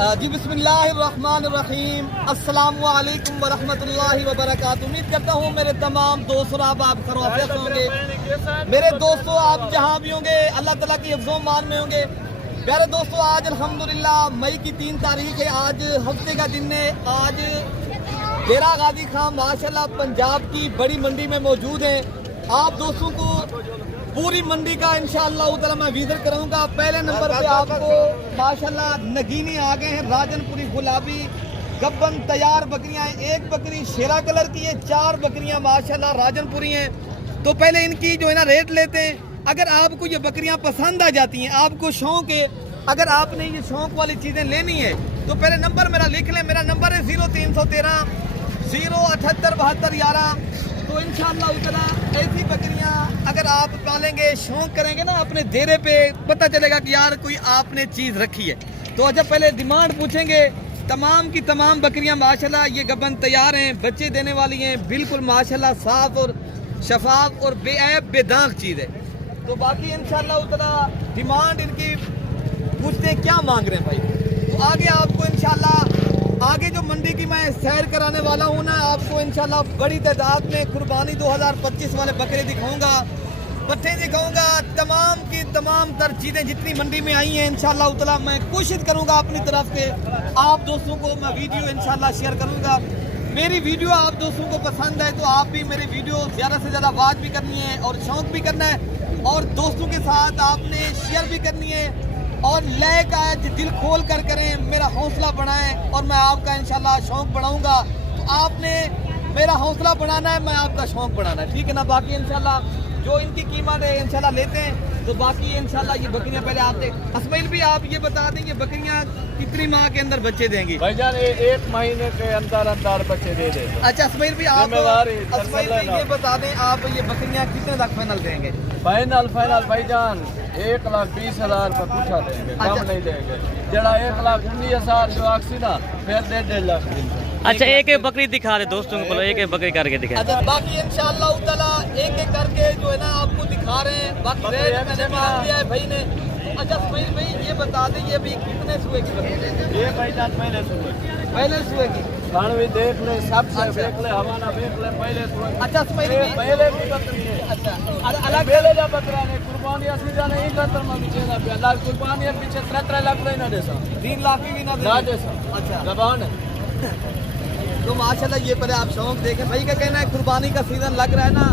जी बिस्मिल्लाहिर्रहमानिर्रहीम, अस्सलामु अलैकुम वरहमतुल्लाहि वबरकातुहू। उम्मीद करता हूँ मेरे तमाम दोस्तों आप खैरियत होंगे। मेरे दोस्तों आप जहाँ भी होंगे अल्लाह ताला की हिफ्ज़ो मान में होंगे। प्यारे दोस्तों आज अल्हम्दुलिल्लाह मई की 3 तारीख है, आज हफ्ते का दिन है। आज डेरा गाजी खां माशाल्लाह पंजाब की बड़ी मंडी में मौजूद है। आप दोस्तों को पूरी मंडी का इंशाअल्लाह ताला मैं विजिट कराऊंगा। पहले नंबर पे आपको माशाल्लाह नगीनी आ गए हैं, राजनपुरी गुलाबी गब्बन तैयार बकरियां हैं। एक बकरी शेरा कलर की है, 4 बकरियां माशाल्लाह राजनपुरी हैं। तो पहले इनकी जो है ना रेट लेते हैं। अगर आपको ये बकरियां पसंद आ जाती हैं, आपको शौक है, अगर आपने ये शौक वाली चीज़ें लेनी है तो पहले नंबर मेरा लिख लें। मेरा नंबर है 0313 078 72 11। तो इंशाअल्लाह ताला ऐसी बकरियां अगर आप पालेंगे, शौक करेंगे ना अपने डेरे पे, पता चलेगा कि यार कोई आपने चीज़ रखी है। तो अच्छा पहले डिमांड पूछेंगे। तमाम की तमाम बकरियां माशाल्लाह ये गबन तैयार हैं, बच्चे देने वाली हैं, बिल्कुल माशाल्लाह साफ और शफाफ और बेऐब बेदाग चीज़ है। तो बाकी इंशाअल्लाह ताला डिमांड इनकी पूछते हैं क्या मांग रहे हैं भाई। तो आगे आपको इंशाअल्लाह आगे जो मंडी की मैं सैर कराने वाला हूँ ना, आपको इंशाल्लाह बड़ी तादाद में कुर्बानी 2025 वाले बकरे दिखाऊंगा, पट्टे दिखाऊंगा, तमाम की तमाम तर चीज़ें जितनी मंडी में आई हैं इंशाल्लाह ताला मैं कोशिश करूंगा अपनी तरफ से आप दोस्तों को मैं वीडियो इंशाल्लाह शेयर करूंगा। मेरी वीडियो आप दोस्तों को पसंद है तो आप भी मेरी वीडियो ज़्यादा से ज़्यादा वाच भी करनी है और शौक भी करना है और दोस्तों के साथ आपने शेयर भी करनी है और लाइक आज दिल खोल कर करें, मेरा हौसला बढ़ाएं और मैं आपका इंशाल्लाह शौक बढ़ाऊंगा। तो आपने मेरा हौसला बढ़ाना है, मैं आपका शौक बढ़ाना है, ठीक है ना। बाकी इंशाल्लाह जो इनकी कीमत है इंशाल्लाह लेते हैं। तो बाकी इंशाल्लाह ये बकरियां पहले आप देख। असमाइल भी आप ये बता दें ये बकरियां कितनी माह के अंदर बच्चे देंगी? भाईजान 1 महीने के अंदर बच्चे दे दे। अच्छा असमाइल भी आप ये बता दें आप ये बकरियां कितने तक फाइनल देंगे? फाइनल भाईजान 1,20,000 पर पूछा देंगे, कम नहीं देंगे। जरा 1,19,000 जो आखसी ना फिर 1.5 लाख। अच्छा एक एक बकरी दिखा दे दोस्तों को, एक एक बकरी करके दिखा। अच्छा बाकी इंशाअल्लाह ताला एक एक करके जो है ना आपको दिखा रहे हैं। बाकी रेट मैंने मान लिया है भाई ने। अच्छा सुहेल भाई ये बता दें ये अभी कितने सुए की बकरी? ये भाईजान पहले सुए की खान भी देख ले, सब से देख ले, हवाना देख ले, पहले सुए। अच्छा सुहेल भाई पहले की बकरी है। अच्छा अलग पहले जा बकरा ने कुर्बानी सीधा नहीं करता मैं पीछे ना पे लाख कुर्बानी है पीछे 3 लाख नहीं ना देसा, 3 लाख भी ना देसा। अच्छा जबान है। तो माशाल्लाह ये पहले आप शौक देखें। भाई का कहना है कुर्बानी का सीजन लग रहा है ना,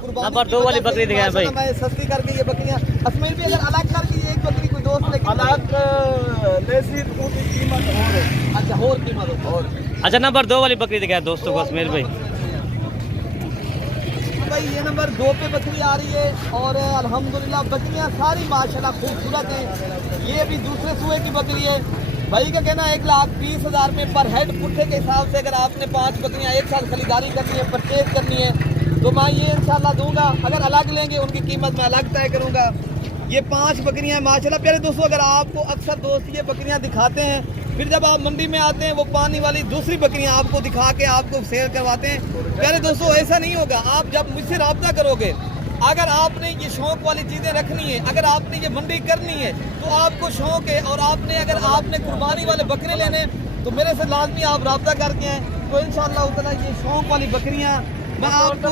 कुर्बानी नंबर 2 वाली बकरी दिखाएं भाई। मैं सस्ती करके ये बकरियां असमेल भी अगर अलग करके ये एक बकरी कोई दोस्त लेके अलग लेसी कीमत और। अच्छा और कीमत और। अच्छा नंबर 2 वाली बकरी दिखाएं दोस्तों को असमेल भाई। भाई ये नंबर 2 पे बकरी आ रही है और अल्हम्दुलिल्लाह बकरियां सारी माशाल्लाह खूबसूरत हैं। ये भी दूसरे सूए की बकरी है। भाई का कहना 1,20,000 में पर हेड पुट्ठे के हिसाब से अगर आपने 5 बकरियां एक साथ खरीदारी करनी है, परचेज करनी है तो मैं ये इंशाल्लाह दूंगा। अगर अलग लेंगे उनकी कीमत मैं अलग तय करूंगा। ये 5 बकरियां माशाल्लाह। प्यारे दोस्तों अगर आपको अक्सर दोस्त ये बकरियां दिखाते हैं, फिर जब आप मंडी में आते हैं वो पानी वाली दूसरी बकरियां आपको दिखा के आपको सेल करवाते हैं। प्यारे दोस्तों ऐसा नहीं होगा। आप जब मुझसे रब्ता करोगे, अगर आपने ये शौक वाली चीज़ें रखनी है, अगर आपने ये मंडी करनी है तो आपको शौक है और अगर आपने कुर्बानी वाले बकरे लेने तो मेरे से लाजमी आप रब्ता करके हैं। तो इंशाअल्लाह ताला ये शौक वाली बकरियां मैं आपको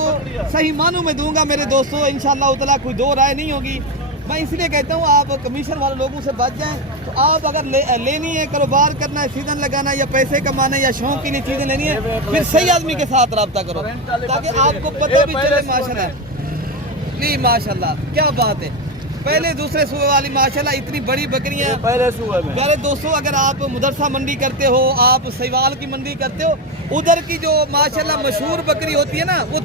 सही मानों में दूंगा मेरे दोस्तों। इंशाअल्लाह ताला कोई दो राय नहीं होगी। मैं इसलिए कहता हूँ आप कमीशन वाले लोगों से बच जाएं। तो आप अगर लेनी है, कारोबार करना है, सीजन लगाना है या पैसे कमाना है या शौक के लिए चीज़ें लेनी है, फिर सही आदमी के साथ रब्ता करो ताकि आपको पता भी चले। माशाल्लाह जी माशाल्लाह क्या बात है। पहले दूसरे सूबे वाली माशाल्लाह इतनी बड़ी बकरियां पहले सूबे में। प्यारे दोस्तों अगर आप मुदरसा मंडी करते हो, आप सहीवाल की मंडी करते हो, उधर की जो माशाल्लाह मशहूर बकरी होती है ना वो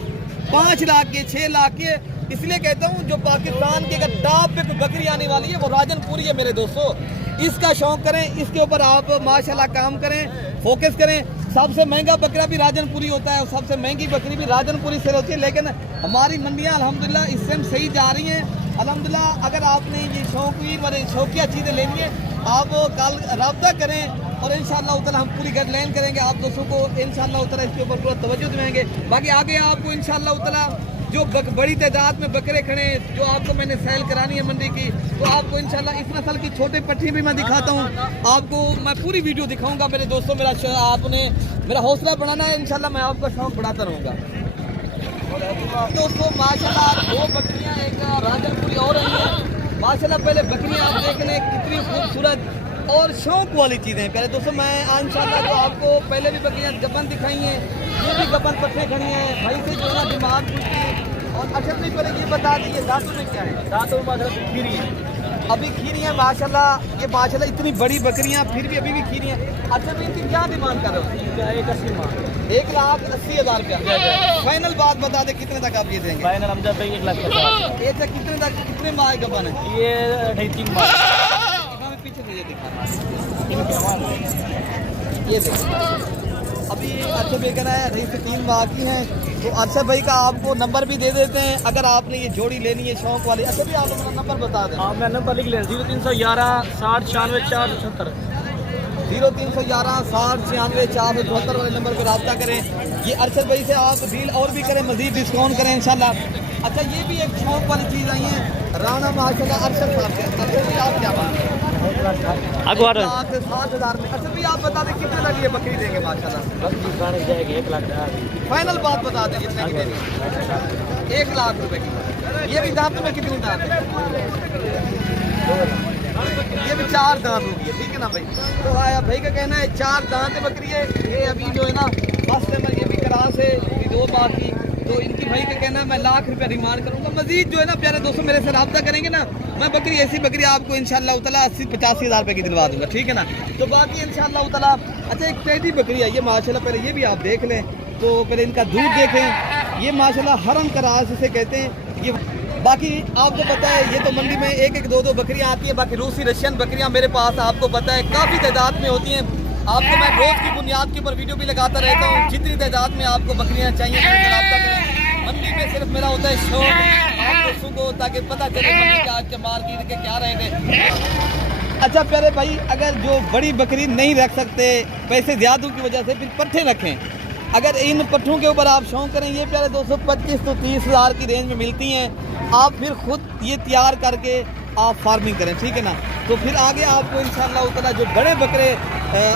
5 लाख की 6 लाख की है। इसलिए कहता हूँ जो पाकिस्तान की अगर टॉप पे बकरी आने वाली है वो राजनपुरी है मेरे दोस्तों। इसका शौक करें, इसके ऊपर आप माशाल्लाह काम करें, फोकस करें। सबसे महंगा बकरा भी राजनपुरी होता है और सबसे महंगी बकरी भी राजनपुरी से होती है। लेकिन हमारी मंडियाँ अल्हम्दुलिल्लाह इस टाइम सही जा रही हैं अल्हम्दुलिल्लाह। अगर आपने ये शौकीन वाले शौकिया चीज़ें लेनी है आप कल रब्ता करें और इंशाअल्लाह ताला हम पूरी गाइडलाइन करेंगे। आप दोस्तों को इंशाअल्लाह ताला इसके ऊपर पूरा तवज्जो दिलाएंगे। बाकी आगे आपको इंशाअल्लाह ताला जो बड़ी तादाद में बकरे खड़े हैं, जो आपको मैंने सेल करानी है मंडी की, तो आपको इंशाल्लाह इस नस्ल की छोटे पट्टी भी मैं दिखाता हूँ। आपको मैं पूरी वीडियो दिखाऊंगा मेरे दोस्तों। आपने मेरा हौसला बढ़ाना है, इंशाल्लाह मैं आपका शौक बढ़ाता रहूँगा। दोस्तों माशाल्लाह 2 बकरियाँ एक राजनपुरी और रही हैं माशाल्लाह। पहले बकरियाँ आप देख लें कितनी खूबसूरत और शौक वाली चीज़ें हैं। पहले दोस्तों मैं इंशाल्लाह जो आपको पहले भी बकरियाँ गबन दिखाई हैं, ये भी गबन पट्टे खड़ी हैं भाई से जो है दिमाग पूछती। और अच्छा नहीं पहले ये बता दीजिए दांतों में क्या है? दांतों में खीरी है, अभी खीरी है माशाल्लाह। ये माशाल्लाह इतनी बड़ी बकरियां फिर भी अभी भी खीरी हैं। अच्छा तो इनकी क्या डिमांड कर रहे हो? 1,80,000 रुपया फाइनल बात बता दे, कितने तक आप ये देंगे? फाइनल हम जब 1,50,000 ये तक कितने तक कितने माह गबन है? ये 3 माह पीछे से ये दिखा ये देखो अभी अच्छा भाई कह रहा है 3 माह की हैं। तो अच्छा भाई का आपको नंबर भी दे देते हैं अगर आपने ये जोड़ी लेनी है शौक वाली। अच्छा भी आप अपना नंबर बता दें। हाँ मैं नंबर लिख लें 0311 60 96 476 0311 60 96 474 वाले नंबर पर रब्ता करें। ये अरशद भाई से आप डील और भी करें, मजीद डिस्काउंट करें इंशाल्लाह। अच्छा ये भी एक शौक वाली चीज़ आई है राणा माशाल्लाह अरशद साहब के। अरशद भाई आप क्या बात है? 7,000 में। अच्छा भाई आप बता दें कितने तक ये बकरी देंगे माशाल्लाह? बकरी खाने जाएगी 1,00,000 फाइनल बात बता दें कितने की देंगे? 1,00,000 रुपए की। ये भी दांत में कितनी दांत है? ये भी 4 दांत होगी, ठीक है ना भाई? तो आया भाई का कहना है 4 दांत है बकरी है। ये अभी जो है ना फर्स्ट टाइम ये भी क्रास है, ये 2 बाकी। तो इनकी भाई का कहना है मैं लाख रुपया डिमांड करूँगा। मजीद जो है ना प्यारे दोस्तों मेरे से रब्ता करेंगे ना, मैं बकरी ऐसी बकरी आपको इंशाल्लाह ताला 80-85,000 रुपये की दिलवा दूंगा, ठीक है ना? तो बाकी इंशाल्लाह ताला। अच्छा एक टेडी बकरी है ये माशाल्लाह, पहले ये भी आप देख लें। तो पहले इनका दूध देखें, ये माशाल्लाह हरम करास इसे कहते हैं। ये बाकी आपको पता है ये तो मंडी में 1-1, 2-2 बकरियाँ आती हैं। बाकी रूसी रशियन बकरियाँ मेरे पास आपको पता है काफ़ी तादाद में होती हैं। आपको मैं रोज़ की बुनियाद के ऊपर वीडियो भी लगाता रहता हूँ। जितनी तादाद में आपको बकरियाँ चाहिए रब्ता करें। मंडी में सिर्फ मेरा होता है शौक आपको सुगो ताकि पता चले मंडी के आज के मार्केट के क्या रेट है। अच्छा प्यारे भाई अगर जो बड़ी बकरी नहीं रख सकते पैसे ज़्यादा की वजह से फिर पट्ठे रखें। अगर इन पट्ठों के ऊपर आप शौक करें, ये प्यारे 225 तो 30,000 की रेंज में मिलती हैं। आप फिर खुद ये तैयार करके आप फार्मिंग करें, ठीक है ना? तो फिर आगे आपको इंशाल्लाह ताला जो बड़े बकरे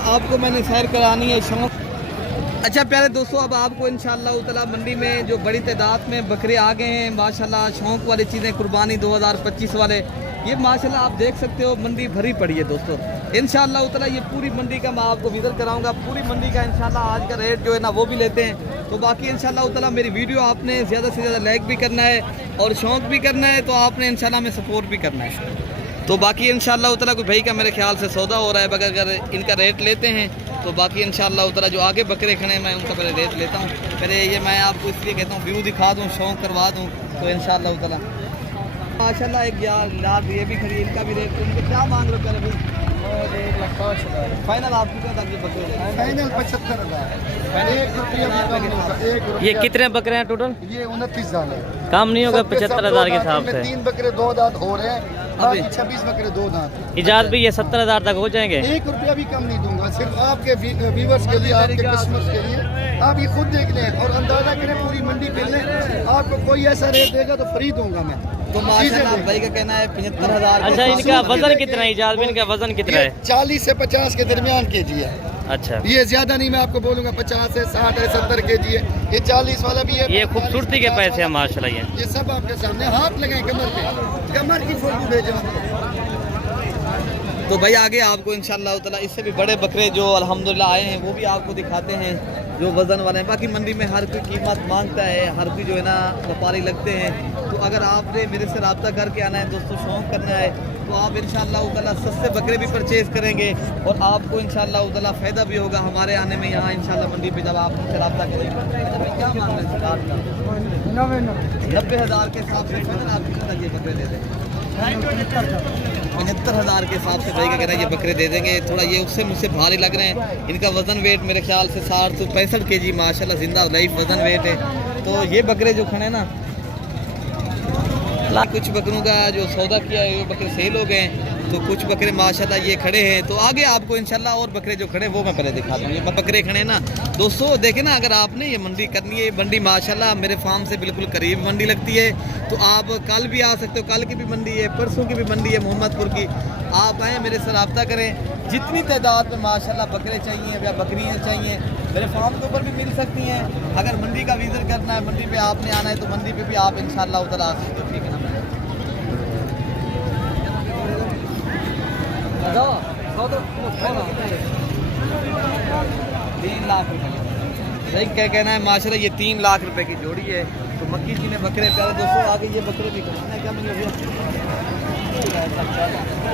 आपको मैंने सैर करानी है शौक। अच्छा प्यारे दोस्तों अब आपको इंशाल्लाह ताला मंडी में जो बड़ी तादाद में बकरे आ गए हैं माशाल्लाह, शौक वाली चीज़ें कुर्बानी 2025 वाले ये माशाल्लाह आप देख सकते हो मंडी भरी पड़ी है दोस्तों। इंशाल्लाह ताला ये पूरी मंडी का मैं आपको विजिट कराऊंगा। पूरी मंडी का इंशाल्लाह आज का रेट जो है ना वो भी लेते हैं। तो बाकी इंशाल्लाह ताला मेरी वीडियो आपने ज़्यादा से ज़्यादा लाइक भी करना है और शौक भी करना है। तो आपने इंशाल्लाह में सपोर्ट भी करना है। तो बाकी इंशाल्लाह ताला कोई भाई का मेरे ख्याल से सौदा हो रहा है, अगर इनका रेट लेते हैं तो बाकी इंशाल्लाह ताला जो आगे बकरे खड़े हैं मैं उनका पहले रेट लेता हूँ। पहले ये मैं आपको इसलिए कहता हूँ व्यू दिखा दूँ, शौक करवा दूँ। तो इंशाल्लाह ताला माशाल्लाह एक लाल ये भी खड़ी, इनका भी रेट उनके क्या मांग रहे हो भाई? 1,05,000 फाइनल आप कितना तक ये बकरे देंगे? फाइनल 75,000 ये कितने बकरे हैं टोटल? ये 29,000 है। काम नहीं होगा 75,000 के हिसाब से? 3 बकरे 2 दांत हो रहे हैं, अभी 26 बकरे 2 दांत। इजाज़त भी ये 70,000 तक हो जाएंगे? 1 रुपया भी कम नहीं दूंगा, सिर्फ आपके व्यूवर्स के लिए, आपके कस्टमर्स के लिए। आप ये खुद देख लें और अंदाजा करें, पूरी मंडी फिर लें, आपको कोई ऐसा रेट देगा तो फ्री दूंगा मैं। तो माशाल्लाह भाई का कहना है 75,000। अच्छा इनका वजन कितना है? इजाज़त भी इनका वजन कितना है? 40 से 50 के दरमियान केजी है। अच्छा ये ज्यादा नहीं, मैं आपको बोलूंगा 50 है, 60 है, 70 केजी है। ये 40 वाला भी है। ये खूबसूरती के पैसे हैं माशाल्लाह। ये सब आपके सामने, हाथ लगाए कमर पे, कमर की फोटो भेजो। तो भाई आगे आपको इंशाल्लाह ताला इससे भी बड़े बकरे जो अल्हम्दुलिल्लाह आए हैं वो भी आपको दिखाते हैं जो वज़न वाले हैं। बाकी मंडी में हर कोई कीमत मांगता है, हर कोई जो है ना व्यापारी लगते हैं। तो अगर आपने मेरे से रब्ता करके आना है दोस्तों, शौक करना है, तो आप इंशाल्लाह ताला सस्ते बकरे भी परचेज़ करेंगे और आपको इंशाल्लाह ताला फ़ायदा भी होगा हमारे आने में यहाँ इंशाल्लाह मंडी पे जब आप मुझसे रब्ता करेंगे। अच्छा भाई क्या मांग रहे हैं सरकार का? 90,000 के हिसाब से आप कितना ये बकरे दे दें? 75,000 के हिसाब से भाई का कहना है ये बकरे दे देंगे। थोड़ा ये उससे मुझसे भारी लग रहे हैं। इनका वज़न वेट मेरे ख्याल से 60 से 65 केजी माशाल्लाह जिंदा लाइफ वज़न वेट है। तो ये बकरे जो खड़े ना कुछ बकरों का जो सौदा किया है वो बकरे सेल हो गए हैं। तो कुछ बकरे माशाल्लाह ये खड़े हैं, तो आगे आपको इंशाल्लाह और बकरे जो खड़े वो मैं पहले दिखा दूँ। ये बकरे खड़े हैं ना दोस्तों, देखें ना, अगर आपने ये मंडी करनी है, मंडी माशाल्लाह मेरे फार्म से बिल्कुल करीब मंडी लगती है, तो आप कल भी आ सकते हो, कल की भी मंडी है, परसों की भी मंडी है मोहम्मदपुर की। आप आएँ, मेरे से रब्ता करें, जितनी तादाद में माशाल्लाह बकरे चाहिए या बकरियाँ चाहिए मेरे फार्म के ऊपर भी मिल सकती हैं। अगर मंडी का विजिट करना है, मंडी पे आपने आना है, तो मंडी पे भी आप इंशाल्लाह उधर आ सकते हो, ठीक है ना। 3 लाख रुपए सही क्या कहना है माशाल्लाह, ये 3 लाख रुपए की जोड़ी है। तो मक्की जी ने बकरे प्यारे दोस्तों आगे ये बकरे भी खरीदना है, क्या मिल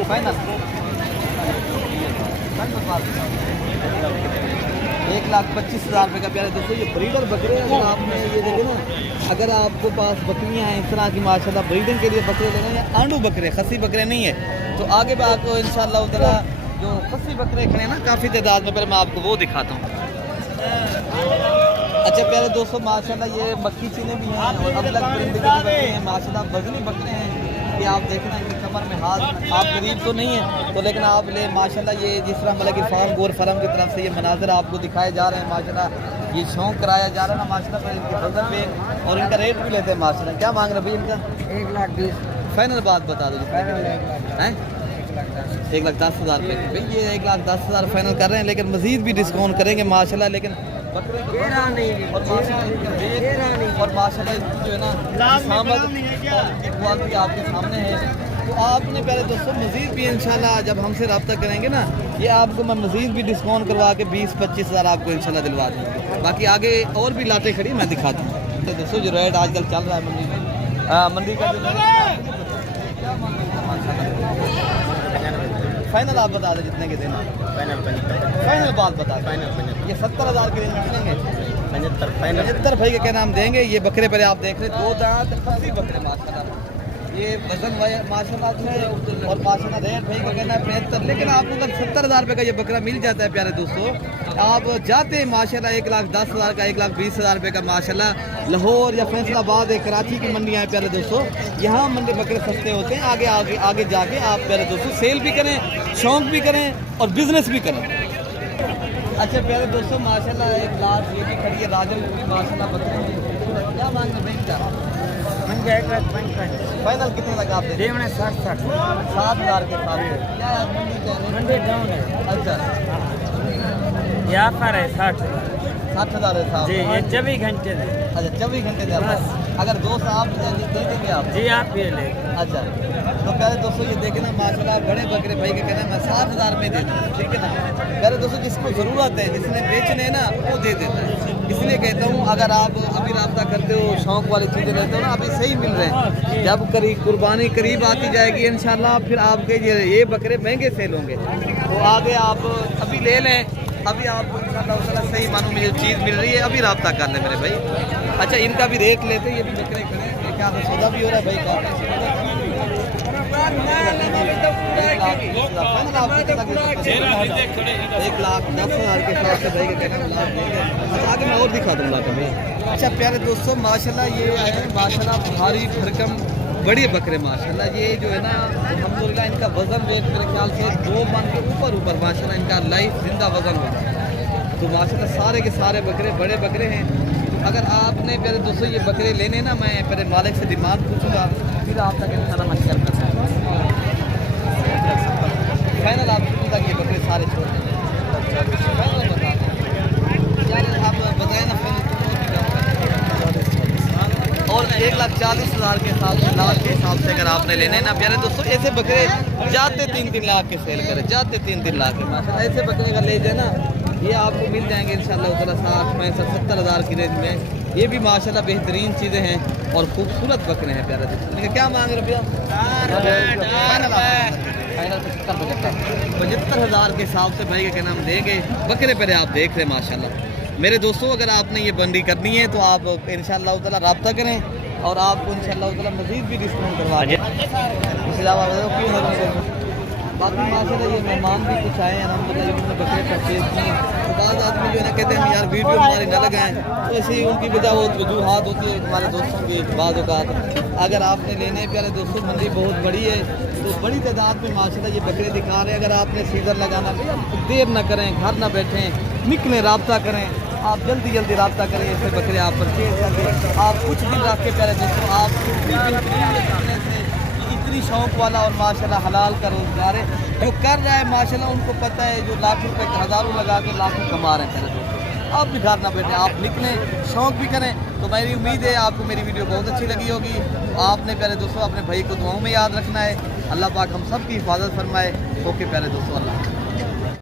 फाइनल 1,25,000 रुपये का प्यारे दोस्तों। ये ब्रीडर बकरे हैं, अगर आपने ये देखे ना, अगर आपको पास बकरियां हैं इस तरह की माशाल्लाह ब्रीडिंग के लिए बकरे लेना है, आंडू बकरे खसी बकरे नहीं है, तो आगे मैं आपको इंशाल्लाह उधर जो खसी बकरे खड़े हैं ना काफ़ी तादाद में, पहले मैं आपको वो दिखाता हूँ। अच्छा प्यारे दोस्तों माशाल्लाह ये मक्की चीने भी हैं और अलग परिंदे के बकरे हैं माशाल्लाह, वजनी बकरे हैं। ये आप देखना इनकी कमर में हाथ, आप गरीब तो नहीं है तो लेकिन आप ले माशाल्लाह, ये जिस तरह मतलब कि फार्म गोर फार्म की तरफ से ये मनाजर आपको दिखाए जा रहे हैं माशाल्लाह, ये शौक कराया जा रहा है ना माशाल्लाह, पर इनके वजन पे और इनका रेट भी लेते हैं माशाल्लाह। क्या मांग रहे भाई इनका? 1,20,000 फाइनल बात बता दो हैं, 1,10,000 रुपये भाई, ये 1,10,000 फाइनल कर रहे हैं, लेकिन मजीद भी डिस्काउंट करेंगे माशाल्लाह। लेकिन बकरे और माशाल्लाह इसकी जो है ना सामत क्वालिटी आपके सामने है, तो आपने पहले दोस्तों मजीद भी इंशाल्लाह जब हमसे रब्ता करेंगे ना, ये आपको मैं मजीद भी डिस्काउंट करवा के 20-25,000 आपको इंशाल्लाह दिलवा दूँगा। बाकी आगे और भी लाते खड़ी मैं दिखा दूँ। तो दोस्तों जो रेट आजकल चल रहा है मंडी में, मंडी का जो फाइनल आप बता दें जितने के देना, फाइनल बात बता दें। ये 70,000 के रेंज में मिलेंगे, 75 भाई का क्या नाम देंगे। ये बकरे पहले आप देख रहे 2 दांत खसी बकरे माशाल्लाह, ये वजन माशाल्लाह है और माशाल्लाह रेट भाई का कहना है 75, लेकिन आपको अगर 70,000 रुपये का ये बकरा मिल जाता है प्यारे दोस्तों, आप जाते हैं माशाल्लाह 1,10,000 का, 1,20,000 रुपये का माशाल्लाह। लाहौर या फैसलाबाद है, कराची की मंडियाँ हैं प्यारे दोस्तों, यहाँ मंडी बकरे सस्ते होते हैं। आगे आगे आगे जाके आप प्यारे दोस्तों सेल भी करें, शौक भी करें और बिजनेस भी करें। अच्छा प्यारे दोस्तों माशाल्लाह एक लाख ये भी खड़ी है राजनपुरी माशाल्लाह बकरे में, क्या मांग रहे हैं? फाइनल कितने तक आप दे? 7,000 के साथ क्या मंडी डाउन है? अच्छा यहाँ पर है 60,000 है साहब जी, ये 24 घंटे दे। अच्छा 24 घंटे दे अगर 2 साहब दे देंगे आप? जी आप ये ले। अच्छा तो प्यारे दोस्तों ये देखें ना माशाल्लाह बड़े बकरे भाई का कहना है मैं 7,000 में दे दूँ, ठीक है ना प्यारे दोस्तों। जिसको ज़रूरत है, जिसने बेचने हैं ना वो दे देता है, इसलिए कहता हूँ अगर आप अभी रब्ता करते हो, शौक वाली चीज़ें लेते हो ना, अभी सही मिल रहे हैं। जब कुर्बानी करीब आती जाएगी इंशाल्लाह फिर आपके ये बकरे महंगे सेल होंगे, तो आगे आप अभी ले लें, अभी आपको इंशाल्लाह सही मानों में जो चीज़ मिल रही है अभी रब्ता कर लें मेरे भाई। अच्छा इनका भी रेट लेते, ये भी बकरे खड़े हैं, क्या सौदा भी हो रहा है भाई का? 1,10,000 के साथ से भाई का कहना है। आगे मैं और दिखा दूँगा कभी। अच्छा प्यारे दोस्तों माशाल्लाह ये है माशाल्लाह भारी भरकम बड़े बकरे माशाल्लाह, ये जो है ना अल्हम्दुलिल्लाह इनका वज़न वेट मेरे ख्याल से 2 मन के ऊपर माशाल्लाह इनका लाइफ जिंदा वज़न होता है। तो माशाल्लाह सारे के सारे बकरे बड़े बकरे हैं। अगर आपने पहले दोस्तों ये बकरे लेने ना, मैं पहले मालिक से डिमांड पूछूंगा फिर आप तक इंशाल्लाह मैं शेयर कर सकूँगा। फाइनल आप तक ये बकरे सारे छोड़ देंगे, फाइनल बता दें यार आप बताएं ना फाइनल। और 1,40,000 के हिसाब से, लाख के हिसाब से अगर आपने लेने ना प्यारे दोस्तों, ऐसे बकरे जाते 3-3 लाख के सेल करें, जाते 3-3 लाख के माशाल्लाह। ऐसे बकरे का ले जाए ना ये आपको मिल जाएंगे इंशाल्लाह 60-65-70,000 की रेंज में। ये भी माशाल्लाह बेहतरीन चीज़ें हैं और खूबसूरत बकरे हैं प्यारे दोस्तों। क्या मांग रहे भैया? 75,000 के हिसाब से भाई का नाम देंगे। बकरे पहले आप देख रहे हैं माशाल्लाह मेरे दोस्तों। अगर आपने ये बंडी करनी है तो आप इंशाल्लाह ताला रब्ता करें और आपको इंशाल्लाह ताला मज़ीद भी डिस्काउंट करवा दें। इसके अलावा बाकी माशाल्लाह ये मेहमान भी कुछ आए हैं अल्हम्दुलिल्लाह, उन्होंने बकरे परचेज किए। तो बाद आदमी जो है ना कहते हैं यार वीडियो हमारी न लगाएं, तो ऐसे ही उनकी वजह वजूहात होती है हमारे दोस्तों की। बाद औक़ात अगर आपने लेने प्यारे दोस्तों मंडी बहुत बड़ी है, तो तो बड़ी तादाद में माशाल्लाह ये बकरे दिखा रहे हैं। अगर आपने सीज़न लगाना भैया देर ना करें, घर ना बैठें, निकलें, रब्ता करें, आप जल्दी जल्दी रब्ता करें, ऐसे बकरे आप परचेज करें। आप कुछ दिन रख के करें दोस्तों, आप इतनी शौक वाला और माशाल्लाह हलाल का रोजगार है जो कर रहा है माशाल्लाह, उनको पता है जो लाख रुपए हज़ारों लगा के लाखों कमा रहे हैं। आप भी घर ना बैठे, आप निकलें, शौक भी करें। तो मेरी उम्मीद है आपको मेरी वीडियो बहुत अच्छी लगी होगी। आपने प्यारे दोस्तों अपने भाई को दुआओं में याद रखना है। अल्लाह पाक हम सब की हिफाजत फरमाए। ओके प्यारे दोस्तों, अल्लाह।